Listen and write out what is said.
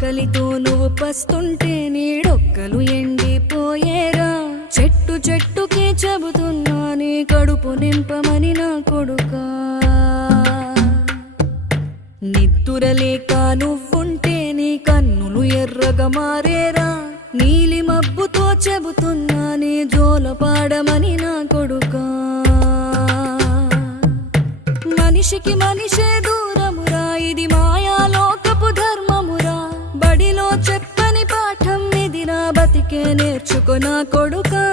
ఆకలితో నువ్వు పస్తుంటే నీడొక్కలు ఎండిపోయేరా. చెట్టు చెట్టుకే చెబుతున్నా నీ కడుపు నింపమని నా కొడుకా. నిద్దురలేక నువ్వుంటే నీ కన్నులు ఎర్రగా మారేరా. నీలి మబ్బుతో చెబుతున్నా నీ జోలపాడమని నా కొడుకా. మనిషికి మనిషే దూరమురా, ఇది మాయాలోకపు ధర్మమురా. బడిలో చెప్పని పాఠం ఇదిరా, బతికే నేర్చుకో నా కొడుకా.